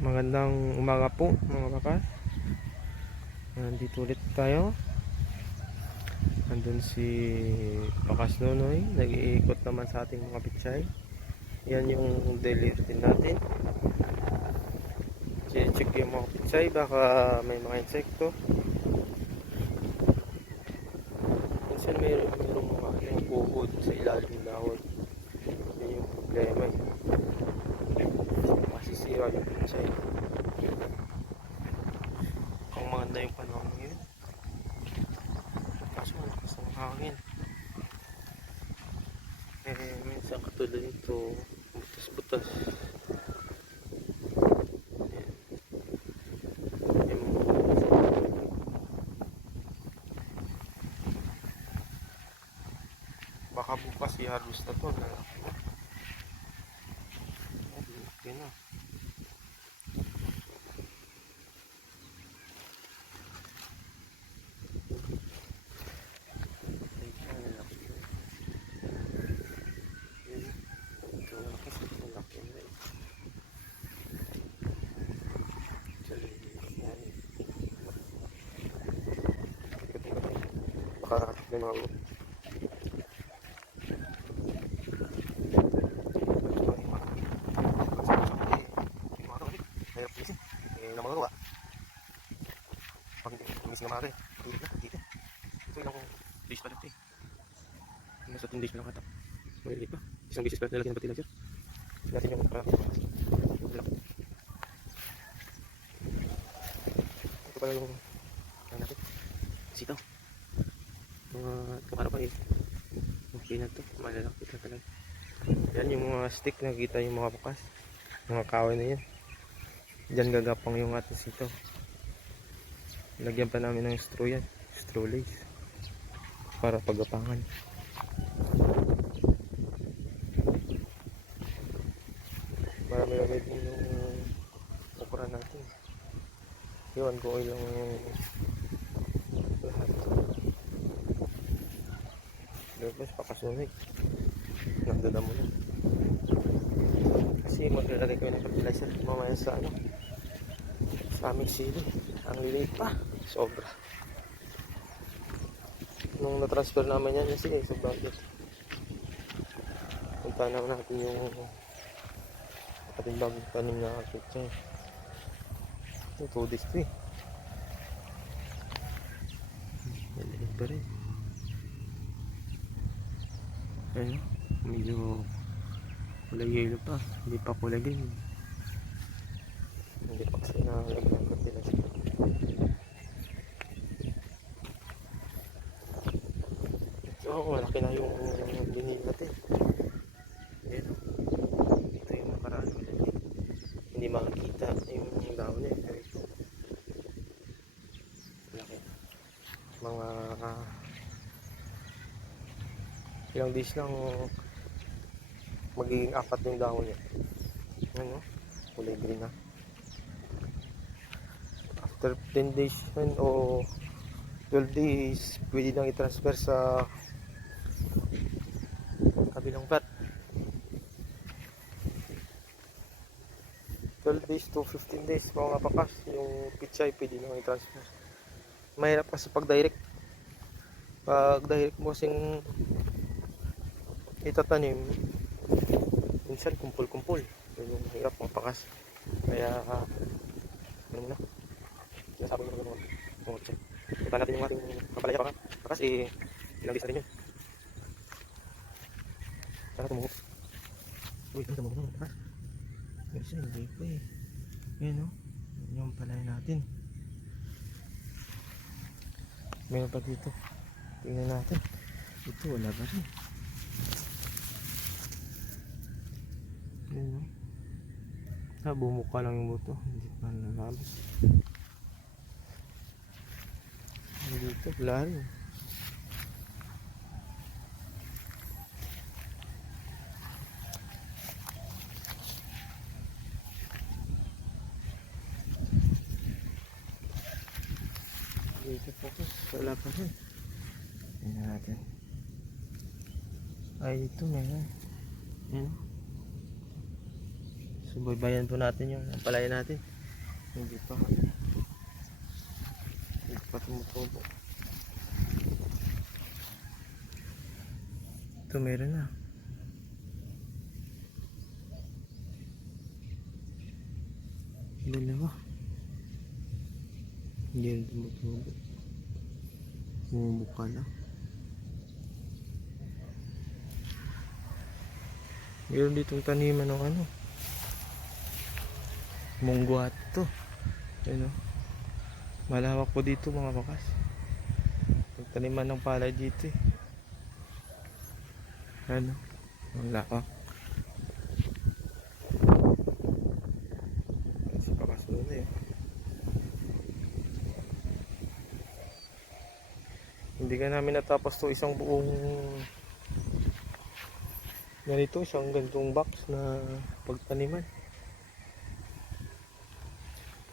Magandang umaga po mga kakas. Nandito ulit tayo. Nandun si Pakas Nonoy. Nag-iikot naman sa ating mga pichay. Yan yung daily routine natin. check yung mga pichay. Baka may mga insekto. Minsan mayroon, mayroon mga ano, buhod sa ilalim ng dahon. Yan yung problema eh masisira yung pichay. Kung maganda yung panahon ngayon. Kaso malakas ang hangin. Eh, minsan katulad nito, butas-butas. Baka bukas i-harvest na to. Lalaki na. Ay, laki na. Ay, laki na. Yun. Ito, laki. Laki na eh. Actually, yan. Ikot-ikot eh. Eh, na magagawa. Pag gumising na maaga eh. Tulog na, dito. Ito ilang days pa lang eh. Nasa 10 days pa lang kata. Maliliit pa. Isang beses pa lang nalagyan ng fertilizer. Natin yung para. Ito pala yung ano natin. Sitaw. Mga kumara pa eh. Okay na to. Malalaki na talaga. Yan yung mga stick nakita yung mga bukas. Mga kahoy na yan. Diyan gagapang yung ating sitaw. Lagyan pa namin ng straw yan. Straw lace. Para pagapangan. Marami na din yung okra natin. Iwan ko ilang Tapos pakasunig. Nagdada mo na. Kasi maglalagay kami ng fertilizer mamaya sa ano sa aming sili. Ang liliit pa. Sobra. Nung na-transfer naman yan, sige, sobrang liit. Punta naman natin yung ating bagong tanim na kitchen. Ito, 2 days to eh. Maliit pa rin. Ayun, medyo kulay yellow pa. Hindi pa kulay din. Hindi pa kasi nalagyan ko sila siya. So, malaki na yung dinig natin. Ayan. Ito yung nakaraan malaki. Hindi makikita yung daon niya. Pero ito. Malaki. Mga ilang days lang magiging apat yung dahon niya. Ano? Kulay green na. After 10 days yun, o 12 days, pwede nang i-transfer sa kabilang bat. 12 days to 15 days mga papas yung pichay pwede nang i-transfer mahirap kasi pag direct pag direct mo sing itatanim. Minsan kumpul-kumpul. Yun yung mahirap mga pakas. Kaya uh, ano na sinasabi mo naman check punta natin yung ating kapalaya pakas pakas eh days na rin yun. Sana tumuhok uy ano tumuhok naman pakas? Kasi hindi pa eh. Yun o yun yung palaya natin. Meron pa dito. Tingnan natin. Ito wala pa rin No? Ah, bumuka lang yung buto. Hindi pa nalabas. Dito, wala rin. Dito focus, wala pa rin. Tingnan natin. Ay, ito meron. Yan. Subaybayan po natin yung palaya natin. Hindi pa. Hindi pa tumutubo. Ito meron na. Dalawa. Hindi rin tumutubo. Mumukha lang. Meron ditong taniman ng ano. Mungguat to. Ano? Malawak po dito mga bakas. Taniman ng palay dito eh. Ano? Ang lawak. Sa bakas na eh. Hindi ka namin natapos to isang buong ganito, isang gantong box na pagtaniman.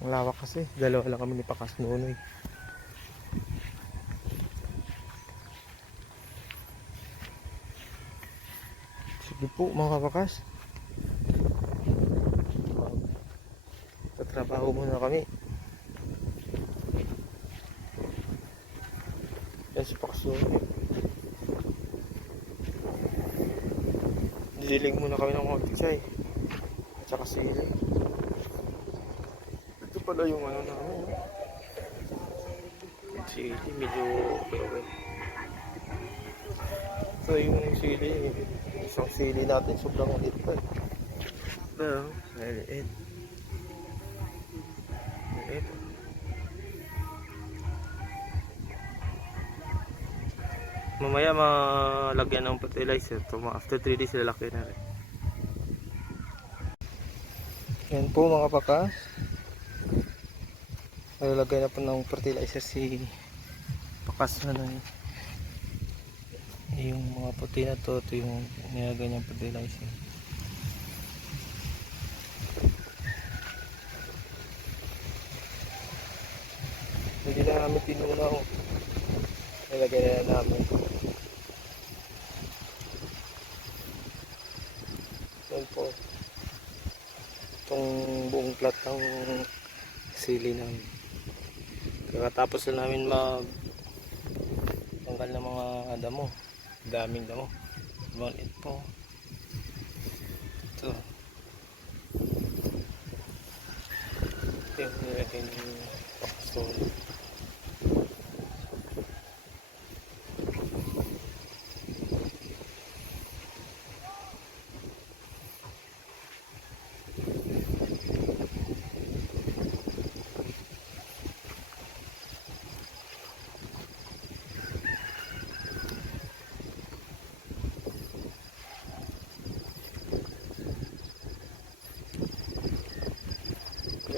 Ang lawak kasi, dalawa lang kami ni Pakas noon eh. Sige po mga kapakas. Tatrabaho muna kami. Yan si Pakas noon eh. Didilig muna kami ng siya eh. At saka sili. Pala yung ano namin. no? Yung Sili, medyo okay. Ito yung sili. Isang sili natin sobrang ulit pa eh. Pero, maliit. Maliit. Mamaya malagyan ng fertilizer. To, after 3 days, lalaki na rin. Yan po mga pakas. Lalagay na po ng fertilizer si pakas na nun. Yung mga puti na to, ito yung nilagay niyang fertilizer. Hindi na namin tinunaw. Nilagay na namin. Yan po. Itong buong plat ng sili namin. Kakatapos na namin mag tanggal ng mga damo. Daming damo. Maliit po. Ito. Ito yung nilagay ng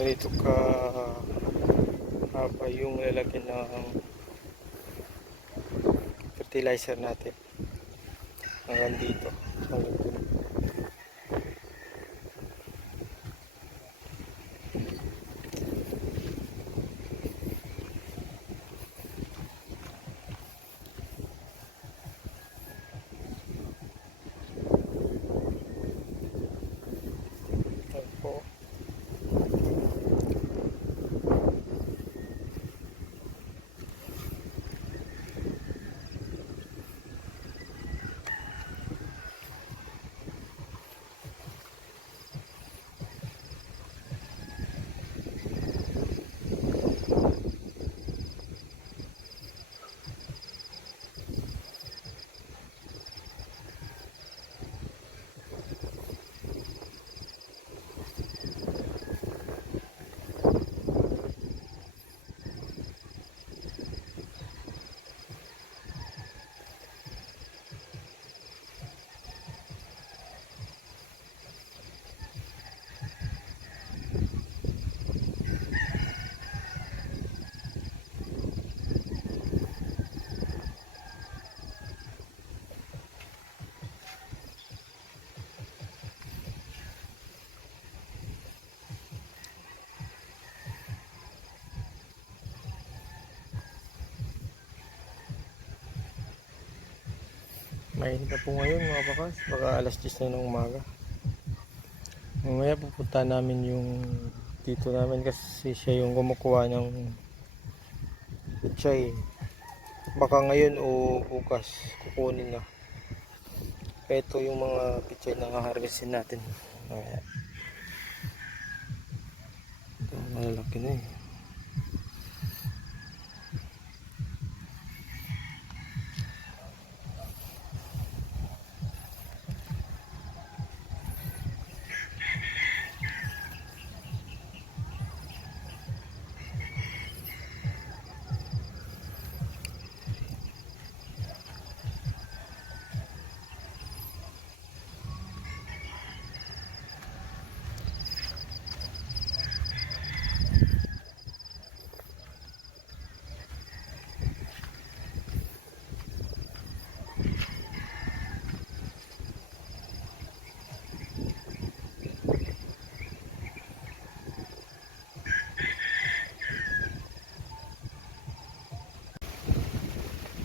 ganito ka. Haba yung lalagyan ng fertilizer natin. Hanggang dito. Hanggang dito. Ayan po. Mainit na po ngayon mga bakas. Baka alas 10 na ng umaga. Mamaya pupunta namin yung tito namin kasi siya yung kumukuha ng chay. Baka ngayon o bukas kukunin na. Ito yung mga pichay na harvestin natin. Mamaya. Ito, malalaki na eh.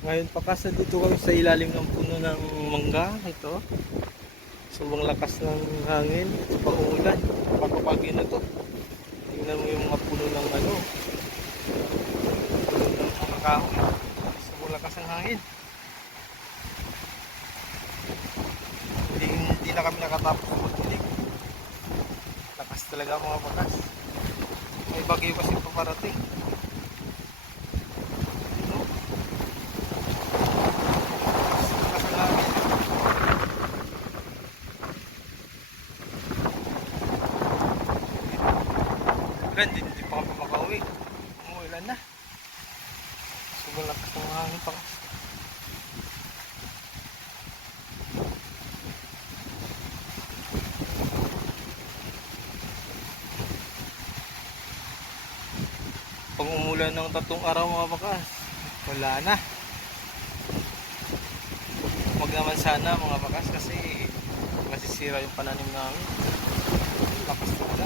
Ngayon pa kasi dito kami sa ilalim ng puno ng mangga. Ito. Sobrang lakas ng hangin. Sa pag-uulan. Pagpapagyo na to. Tingnan mo yung mga puno ng ano. Sobrang lakas ng hangin. Hindi, hindi na kami nakatapos ng magdilig. Lakas talaga mga bakas. May bagyo kasi paparating. Ano? Lakas ng hangin. Ulan, hindi, hindi pa kami makauwi. Umuulan na. Sobrang lakas ng hangin pa. Pag umulan ng tatlong araw mga bakas, wala na. Huwag naman sana mga bakas kasi masisira yung pananim namin. Lakas talaga.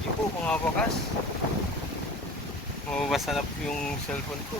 Sige po mga bakas. Mababasa na po yung cellphone ko.